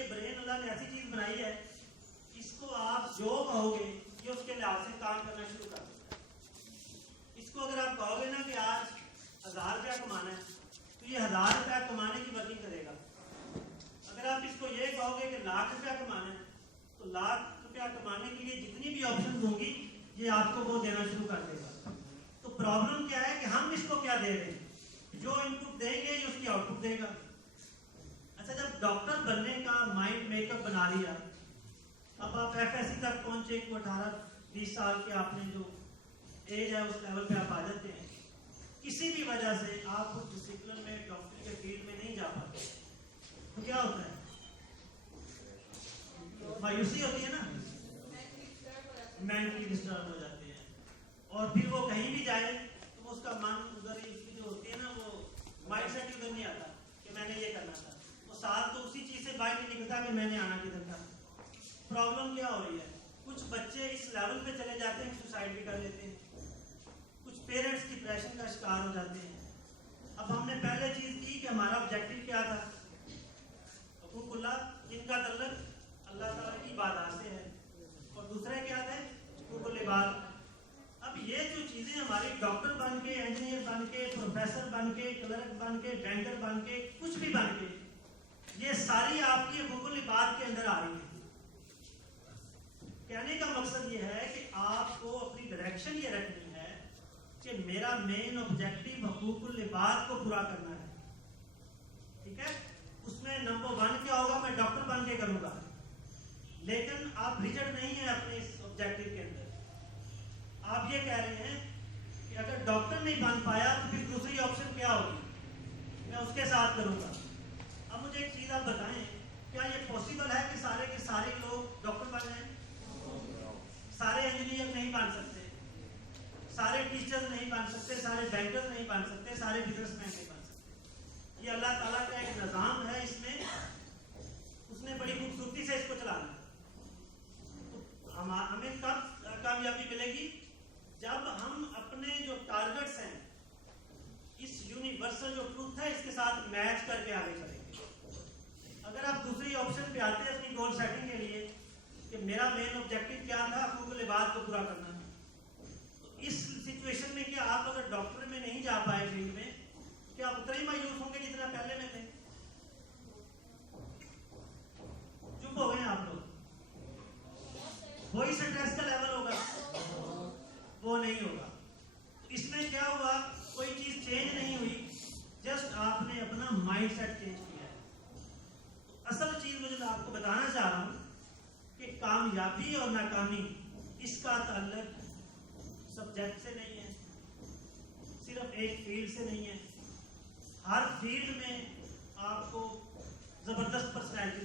ये ब्रेन अल्लाह ने ऐसी चीज बनाई है, इसको आप जो कहोगे ये उसके लिहाज से काम करना शुरू कर देता है। इसको अगर आप कहोगे ना कि आज 1000 रुपया कमाना है, तो ये 1000 रुपया कमाने की वर्किंग करेगा। अगर आप इसको ये कहोगे कि 1,00,000 रुपया कमाना है, तो 1,00,000 रुपया कमाने के लिए जितनी भी ऑप्शन होंगी ये आपको वो देना शुरू कर देगा। तो प्रॉब्लम क्या है कि हम इसको क्या दे रहे हैं, जो इनपुट देंगे ये उसकी आउटपुट देगा। अच्छा, जब डॉक्टर बनने का माइंड मेकअप बना लिया, अब आप FSC तक पहुंचे, 18-20 साल के आपने जो एज है उस लेवल पे आप आ जाते हैं, किसी भी वजह से आप उस डिसिप्लिन में डॉक्टरी के फील्ड में नहीं जा पाते, तो क्या होता है, मायूसी होती है ना, मेंटली डिस्टर्ब हो जाते हैं। और फिर वो कहीं भी जाए तो उसका मन उधर ही, उसकी जो होती है ना वो माइंड सेट उधर नहीं आता कि मैंने ये करना था, वो साथ तो उसी चीज से बाहर नहीं निकलता कि मैंने आना किधर था। प्रॉब्लम क्या हो रही है, कुछ बच्चे इस लेवल पे चले जाते हैं, सुसाइड भी कर लेते हैं, कुछ पेरेंट्स डिप्रेशन का शिकार हो जाते हैं। अब हमने पहले चीज की कि हमारा ऑब्जेक्टिव क्या था, हुकूकुल्लाह इनका तल्लुक अल्लाह ताला की इबादत से है, और दूसरे क्या थे, हुकूकुल इबाद। अब ये जो चीजें हमारी डॉक्टर बन के, इंजीनियर बन के, प्रोफेसर बन के, क्लर्क बन के, बैंकर बन के, कुछ भी बन के, ये सारी आपकी हुकूकुल इबाद के अंदर आ रही है। कहने का मकसद ये है कि आपको अपनी डायरेक्शन ये रखनी है कि मेरा मेन ऑब्जेक्टिव हुकूकुल इबाद को पूरा करना है, ठीक है। उसमें नंबर 1 क्या होगा, मैं डॉक्टर बन के करूंगा, लेकिन आप रिजल्ट नहीं है अपने इस ऑब्जेक्टिव के अंदर। आप ये कह रहे हैं कि अगर डॉक्टर नहीं बन पाया तो फिर दूसरी ऑप्शन क्या होगी, मैं उसके साथ करूंगा। अब मुझे एक चीज आप बताएं, क्या ये पॉसिबल है कि सारे के सारे लोग डॉक्टर बन जाएं? सारे इंजीनियर नहीं बन सकते, सारे टीचर नहीं बन सकते, सारे बैंकर नहीं बन सकते, सारे बिजनेसमैन नहीं बन सकते। ये अल्लाह ताला का एक निजाम है, इसमें उसने बड़ी खूबसूरती से इसको चलाना। तो हमें कब कामयाबी मिलेगी, जब हम अपने जो टारगेट्स हैं इस यूनिवर्सल जो ट्रूथ है इसके साथ मैच करके आगे चलेंगे। अगर आप दूसरी ऑप्शन पे आते हैं अपनी गोल सेटिंग के लिए कि मेरा मेन ऑब्जेक्टिव क्या था, हुकूकुल इबाद को पूरा करना, तो इस सिचुएशन में क्या आप अगर डॉक्टर में नहीं जा पाए फील्ड में, क्या आप उतना ही मायूस होंगे जितना पहले में थे? चुप हो गए आप लोग, वही स्ट्रेस का लेवल होगा, वो नहीं होगा। तो इसमें क्या हुआ, कोई चीज चेंज नहीं हुई, जस्ट आपने अपना माइंड सेट चेंज किया है। तो असल चीज मुझे आपको बताना चाह रहा हूं कि कामयाबी और नाकामी इसका ताल्लुक सब्जेक्ट से नहीं है, सिर्फ एक फील्ड से नहीं है। हर फील्ड में आपको जबरदस्त पर्सनैलिटी